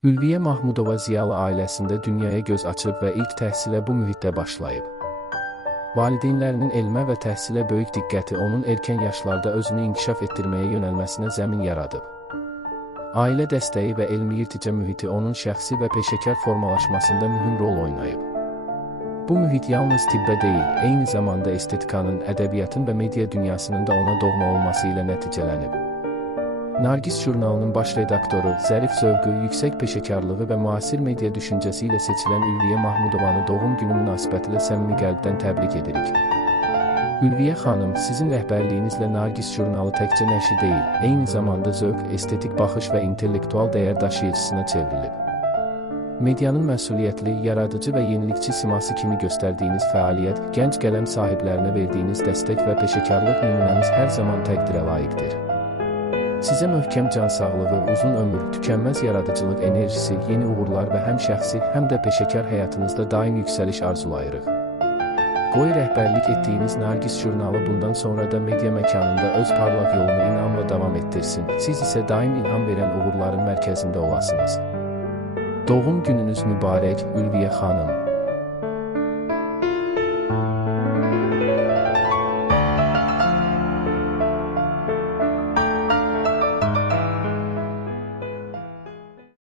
Ülviyə Mahmudova ziyalı ailəsində dünyaya göz açıb və ilk təhsilə bu mühitdə başlayıb. Valideynlərinin elmə və təhsilə böyük diqqəti onun erkən yaşlarda özünü inkişaf etdirməyə yönəlməsinə zəmin yaradıb. Ailə dəstəyi və elmi irtica mühiti onun şəxsi və peşəkar formalaşmasında mühüm rol oynayıb. Bu mühit yalnız tibbə deyil, eyni zamanda estetikanın, ədəbiyyatın və media dünyasının da ona doğma olması ilə nəticələnib. Nargis jurnalının baş redaktoru, zərif zövqü, yüksək peşəkarlığı və müasir media düşüncəsi ilə seçilən Ülviyə Mahmudovanı doğum günü münasibətilə səmimi qəlbdən təbrik edirik. Ülviyə xanım, sizin rəhbərliyinizlə Nargis jurnalı təkcə nəşri deyil, eyni zamanda zövq, estetik baxış və intellektual dəyər daşıyıcısına çevrilib. Medianın məsuliyyətli, yaradıcı və yenilikçi siması kimi göstərdiyiniz fəaliyyət, gənc qələm sahiblərinə verdiyiniz dəstək və peşəkarlıq nümunəniz hər zaman təqdirə layiqdir. Sizə möhkəm can sağlığı, uzun ömür, tükənməz yaradıcılıq enerjisi, yeni uğurlar və həm şəxsi, həm də peşəkar həyatınızda daim yüksəliş arzulayırıq. Qoy rəhbərlik etdiyiniz Nargis jurnalı bundan sonra da media məkanında öz parlaq yolunu inamla davam etdirsin. Siz isə daim ilham verən uğurların mərkəzində olasınız. Doğum gününüz mübarək, Ülviyə xanım.